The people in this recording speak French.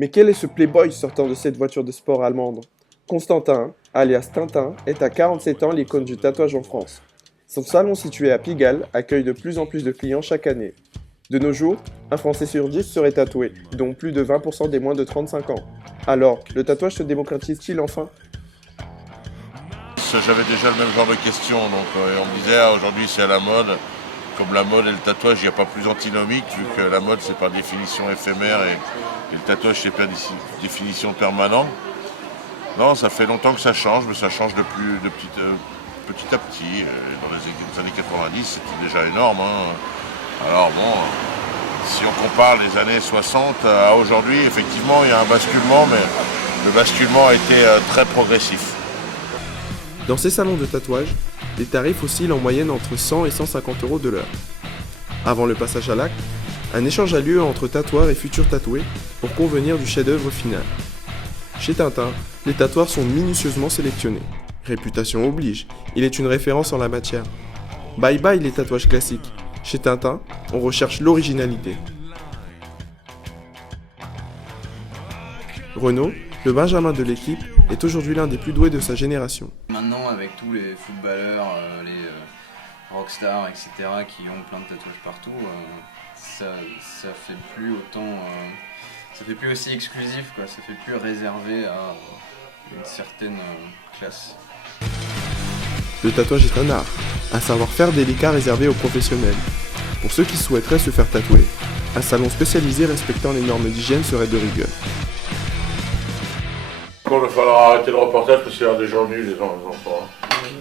Mais quel est ce playboy sortant de cette voiture de sport allemande? Constantin, alias Tintin, est à 47 ans l'icône du tatouage en France. Son salon situé à Pigalle accueille de plus en plus de clients chaque année. De nos jours, un Français sur 10 serait tatoué, dont plus de 20% des moins de 35 ans. Alors, le tatouage se démocratise-t-il enfin? J'avais déjà le même genre de questions, donc on me disait aujourd'hui c'est à la mode. Comme la mode et le tatouage, il n'y a pas plus antinomique, vu que la mode c'est par définition éphémère et le tatouage c'est par définition permanent. Non, ça fait longtemps que ça change, mais ça change petit à petit. Dans les années 90, c'était déjà énorme, hein. Alors bon, si on compare les années 60 à aujourd'hui, effectivement, il y a un basculement, mais le basculement a été très progressif. Dans ces salons de tatouage, les tarifs oscillent en moyenne entre 100 et 150 euros de l'heure. Avant le passage à l'acte, un échange a lieu entre tatoueurs et futurs tatoués pour convenir du chef-d'œuvre final. Chez Tintin, les tatoueurs sont minutieusement sélectionnés. Réputation oblige, il est une référence en la matière. Bye bye les tatouages classiques. Chez Tintin, on recherche l'originalité. Renaud, le benjamin de l'équipe, est aujourd'hui l'un des plus doués de sa génération. Maintenant, avec tous les footballeurs, les rockstars, etc., qui ont plein de tatouages partout, ça fait plus autant, ça fait plus aussi exclusif, quoi. Ça fait plus réservé à une certaine classe. Le tatouage est un art, un savoir-faire délicat réservé aux professionnels. Pour ceux qui souhaiteraient se faire tatouer, un salon spécialisé respectant les normes d'hygiène serait de rigueur. Il va falloir arrêter le reportage parce qu'il y a des gens nus, les enfants.